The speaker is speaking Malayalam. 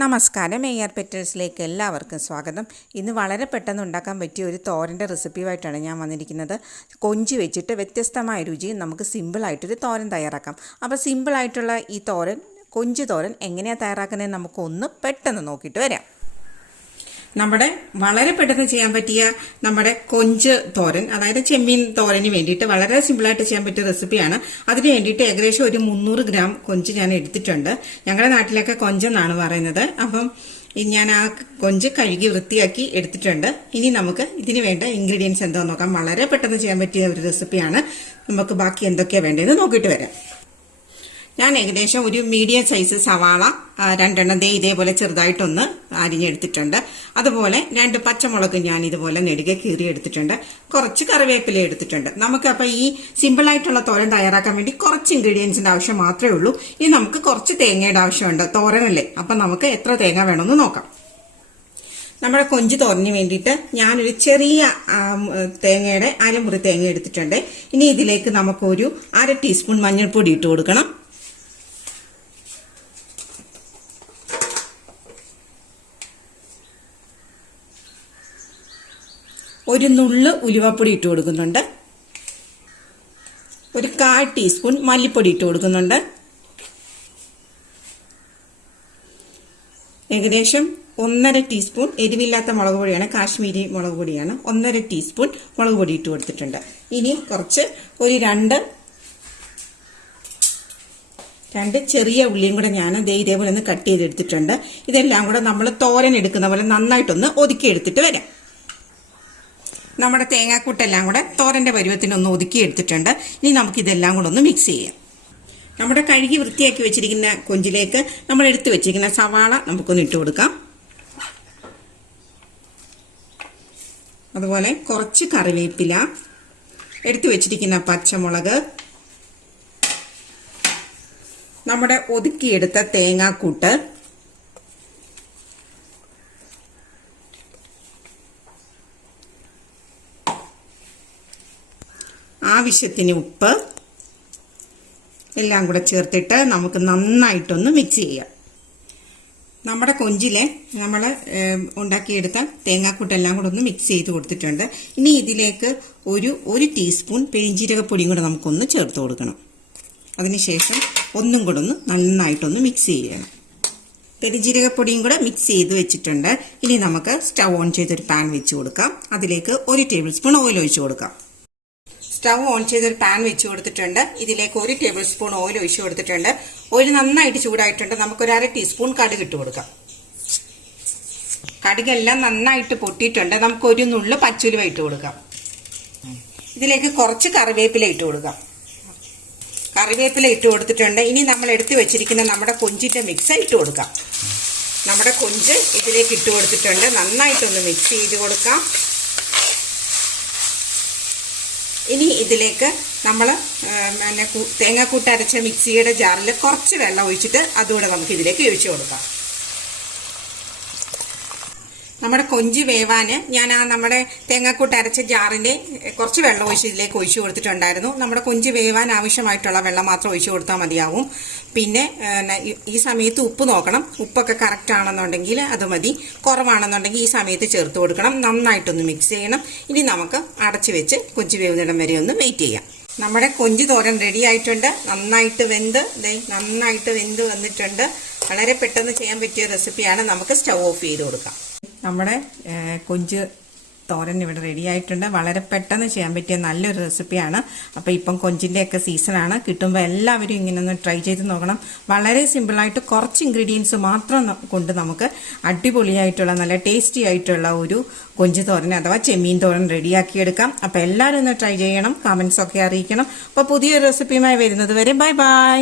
നമസ്കാരം എയർ പെറ്റേഴ്സിലേക്ക് എല്ലാവർക്കും സ്വാഗതം. ഇന്ന് വളരെ പെട്ടെന്ന് ഉണ്ടാക്കാൻ പറ്റിയ ഒരു തോരന്റെ റെസിപ്പിയുമായിട്ടാണ് ഞാൻ വന്നിരിക്കുന്നത്. കൊഞ്ചി വെച്ചിട്ട് വ്യത്യസ്തമായ രുചിയും നമുക്ക് സിമ്പിളായിട്ടൊരു തോരൻ തയ്യാറാക്കാം. അപ്പോൾ സിമ്പിളായിട്ടുള്ള ഈ തോരൻ കൊഞ്ച് തോരൻ എങ്ങനെയാണ് തയ്യാറാക്കുന്നത് നമുക്കൊന്ന് പെട്ടെന്ന് നോക്കിയിട്ട് വരാം. നമ്മുടെ വളരെ പെട്ടെന്ന് ചെയ്യാൻ പറ്റിയ നമ്മുടെ കൊഞ്ച് തോരൻ അതായത് ചെമ്മീൻ തോരന് വേണ്ടിയിട്ട് വളരെ സിമ്പിളായിട്ട് ചെയ്യാൻ പറ്റിയ റെസിപ്പിയാണ് അതിന് വേണ്ടിയിട്ട് ഏകദേശം ഒരു മുന്നൂറ് ഗ്രാം കൊഞ്ച് ഞാൻ എടുത്തിട്ടുണ്ട്. ഞങ്ങളുടെ നാട്ടിലൊക്കെ കൊഞ്ചെന്നാണ് പറയുന്നത്. അപ്പം ഞാൻ ആ കൊഞ്ച് കഴുകി വൃത്തിയാക്കി എടുത്തിട്ടുണ്ട്. ഇനി നമുക്ക് ഇതിന് വേണ്ട ഇൻഗ്രീഡിയൻസ് എന്താണെന്ന് നോക്കാം. വളരെ പെട്ടെന്ന് ചെയ്യാൻ പറ്റിയ ഒരു റെസിപ്പിയാണ് നമുക്ക് ബാക്കി എന്തൊക്കെയാണ് വേണ്ടതെന്ന് നോക്കിയിട്ട് വരാം. ഞാൻ ഏകദേശം ഒരു മീഡിയം സൈസ് സവാള രണ്ടെണ്ണം ദേ ഇതേപോലെ ചെറുതായിട്ടൊന്ന് അരിഞ്ഞെടുത്തിട്ടുണ്ട്. അതുപോലെ രണ്ട് പച്ചമുളക് ഞാൻ ഇതുപോലെ നെടുകെ കീറി എടുത്തിട്ടുണ്ട് കുറച്ച് കറിവേപ്പില എടുത്തിട്ടുണ്ട്. നമുക്ക് അപ്പൊ ഈ സിമ്പിളായിട്ടുള്ള തോരൻ തയ്യാറാക്കാൻ വേണ്ടി കുറച്ച് ഇൻഗ്രീഡിയൻസിന്റെ ആവശ്യം മാത്രമേ ഉള്ളൂ. ഇനി നമുക്ക് കുറച്ച് തേങ്ങയുടെ ആവശ്യമുണ്ട്. തോരനല്ലേ? അപ്പൊ നമുക്ക് എത്ര തേങ്ങ വേണമെന്ന് നോക്കാം. നമ്മുടെ കൊഞ്ച് തോരന് വേണ്ടിയിട്ട് ഞാനൊരു ചെറിയ തേങ്ങയുടെ അരമുറി തേങ്ങ എടുത്തിട്ടുണ്ട്. ഇനി ഇതിലേക്ക് നമുക്കൊരു അര ടീസ്പൂൺ മഞ്ഞൾപ്പൊടി ഇട്ട് കൊടുക്കണം. ഒരു നുള്ള് ഉലുവപ്പൊടി ഇട്ട് കൊടുക്കുന്നുണ്ട്. ഒരു കാൽ ടീസ്പൂൺ മല്ലിപ്പൊടി ഇട്ട് കൊടുക്കുന്നുണ്ട്. ഏകദേശം ഒന്നര ടീസ്പൂൺ എരിവില്ലാത്ത മുളക് പൊടിയാണ് കാശ്മീരി മുളക് പൊടിയാണ്. ഒന്നര ടീസ്പൂൺ മുളക് പൊടി ഇട്ട് കൊടുത്തിട്ടുണ്ട്. ഇനി കുറച്ച് ഒരു രണ്ട് രണ്ട് ചെറിയ ഉള്ളിയും കൂടെ ഞാൻ ദേ ഇതേപോലെ ഒന്ന് കട്ട് ചെയ്തെടുത്തിട്ടുണ്ട്. ഇതെല്ലാം കൂടെ നമ്മൾ തോരൻ എടുക്കുന്ന പോലെ നന്നായിട്ടൊന്ന് ഒതുക്കി എടുത്തിട്ട് വരാം. നമ്മുടെ തേങ്ങാക്കൂട്ടെല്ലാം കൂടെ തോരന്റെ പരുവത്തിനൊന്ന് ഒതുക്കി എടുത്തിട്ടുണ്ട്. ഇനി നമുക്കിതെല്ലാം കൂടെ ഒന്ന് മിക്സ് ചെയ്യാം. നമ്മുടെ കഴുകി വൃത്തിയാക്കി വെച്ചിരിക്കുന്ന കൊഞ്ചിലേക്ക് നമ്മൾ എടുത്തു വെച്ചിരിക്കുന്ന സവാള നമുക്കൊന്ന് ഇട്ട് കൊടുക്കാം. അതുപോലെ കുറച്ച് കറിവേപ്പില എടുത്തു വെച്ചിരിക്കുന്ന പച്ചമുളക് നമ്മുടെ ഒതുക്കിയെടുത്ത തേങ്ങാക്കൂട്ട് ആവശ്യത്തിന് ഉപ്പ് എല്ലാം കൂടെ ചേർത്തിട്ട് നമുക്ക് നന്നായിട്ടൊന്ന് മിക്സ് ചെയ്യാം. നമ്മുടെ കൊഞ്ചിലെ നമ്മൾ ഉണ്ടാക്കിയെടുത്ത തേങ്ങാക്കൂട്ടെല്ലാം കൂടെ ഒന്ന് മിക്സ് ചെയ്ത് കൊടുത്തിട്ടുണ്ട്. ഇനി ഇതിലേക്ക് ഒരു ഒരു ടീസ്പൂൺ പെരിഞ്ജീരകപ്പൊടിയും കൂടെ നമുക്കൊന്ന് ചേർത്ത് കൊടുക്കണം. അതിനുശേഷം ഒന്നും കൂടെ ഒന്ന് നന്നായിട്ടൊന്ന് മിക്സ് ചെയ്യണം. പെരിഞ്ജീരകപ്പൊടിയും കൂടെ മിക്സ് ചെയ്ത് വെച്ചിട്ടുണ്ട്. ഇനി നമുക്ക് സ്റ്റവ് ഓൺ ചെയ്തൊരു പാൻ വെച്ച് കൊടുക്കാം. അതിലേക്ക് ഒരു ടേബിൾ സ്പൂൺ ഓയിൽ ഒഴിച്ച് കൊടുക്കാം. സ്റ്റവ് ഓൺ ചെയ്തൊരു പാൻ വെച്ച് കൊടുത്തിട്ടുണ്ട്. ഇതിലേക്ക് ഒരു ടേബിൾ സ്പൂൺ ഓയിൽ ഒഴിച്ചു കൊടുത്തിട്ടുണ്ട്. ഓയിൽ നന്നായിട്ട് ചൂടായിട്ടുണ്ട്. നമുക്കൊരു അര ടീസ്പൂൺ കടുക് ഇട്ട് കൊടുക്കാം. കടുകെല്ലാം നന്നായിട്ട് പൊട്ടിയിട്ടുണ്ട്. നമുക്ക് ഒരു നുള്ളു പച്ചുലുവ ഇട്ട് കൊടുക്കാം. ഇതിലേക്ക് കുറച്ച് കറിവേപ്പില ഇട്ട് കൊടുക്കാം. കറിവേപ്പില ഇട്ട് കൊടുത്തിട്ടുണ്ട്. ഇനി നമ്മൾ എടുത്തു വെച്ചിരിക്കുന്ന നമ്മുടെ കൊഞ്ചിന്റെ മിക്സ് ഇട്ട് കൊടുക്കാം. നമ്മുടെ കൊഞ്ച് ഇതിലേക്ക് ഇട്ട് കൊടുത്തിട്ടുണ്ട്. നന്നായിട്ടൊന്ന് മിക്സ് ചെയ്ത് കൊടുക്കാം. ഇനി ഇതിലേക്ക് നമ്മൾ പിന്നെ തേങ്ങാക്കൂട്ട് അരച്ച മിക്സിയുടെ ജാറിൽ കുറച്ച് വെള്ളം ഒഴിച്ചിട്ട് അതുകൂടെ നമുക്ക് ഇതിലേക്ക് ഒഴിച്ചു കൊടുക്കാം. നമ്മുടെ കൊഞ്ച് വേവാന് ഞാൻ ആ നമ്മുടെ തേങ്ങാക്കൂട്ട് അരച്ച ജാറിന്റെ കുറച്ച് വെള്ളം ഒഴിച്ച് ഇതിലേക്ക് ഒഴിച്ചു കൊടുത്തിട്ടുണ്ടായിരുന്നു. നമ്മുടെ കൊഞ്ച് വേവാൻ ആവശ്യമായിട്ടുള്ള വെള്ളം മാത്രം ഒഴിച്ചു കൊടുത്താൽ മതിയാവും. പിന്നെ ഈ- സമയത്ത് ഉപ്പ് നോക്കണം. ഉപ്പൊക്കെ കറക്റ്റ് ആണെന്നുണ്ടെങ്കിൽ അത് മതി. കുറവാണെന്നുണ്ടെങ്കിൽ ഈ സമയത്ത് ചേർത്ത് കൊടുക്കണം. നന്നായിട്ടൊന്ന് മിക്സ് ചെയ്യണം. ഇനി നമുക്ക് അടച്ചു വെച്ച് കൊഞ്ച് വേവുന്നിടം വരെ ഒന്ന് വെയിറ്റ് ചെയ്യാം. നമ്മുടെ കൊഞ്ച് തോരൻ റെഡി ആയിട്ടുണ്ട്. നന്നായിട്ട് വെന്ത് നന്നായിട്ട് വെന്ത് വന്നിട്ടുണ്ട്. വളരെ പെട്ടെന്ന് ചെയ്യാൻ പറ്റിയ റെസിപ്പിയാണ് നമുക്ക് സ്റ്റവ് ഓഫ് ചെയ്ത് കൊടുക്കാം. നമ്മുടെ കൊഞ്ച് തോരൻ ഇവിടെ റെഡി ആയിട്ടുണ്ട്. വളരെ പെട്ടെന്ന് ചെയ്യാൻ പറ്റിയ നല്ലൊരു റെസിപ്പിയാണ് അപ്പോൾ ഇപ്പം കൊഞ്ചിന്റെയൊക്കെ സീസണാണ് കിട്ടുമ്പോൾ എല്ലാവരും ഇങ്ങനെ ഒന്ന് ട്രൈ ചെയ്ത് നോക്കണം. വളരെ സിമ്പിളായിട്ട് കുറച്ച് ഇൻഗ്രീഡിയൻസ് മാത്രം കൊണ്ട് നമുക്ക് അടിപൊളിയായിട്ടുള്ള നല്ല ടേസ്റ്റി ആയിട്ടുള്ള ഒരു കൊഞ്ച് തോരൻ അഥവാ ചെമ്മീൻ തോരൻ റെഡിയാക്കിയെടുക്കാം അപ്പോൾ എല്ലാവരും ഒന്ന് ട്രൈ ചെയ്യണം. കമൻസ് ഒക്കെ അറിയിക്കണം. അപ്പോൾ പുതിയൊരു റെസിപ്പിയുമായി വരുന്നത് വരെ ബൈ ബൈ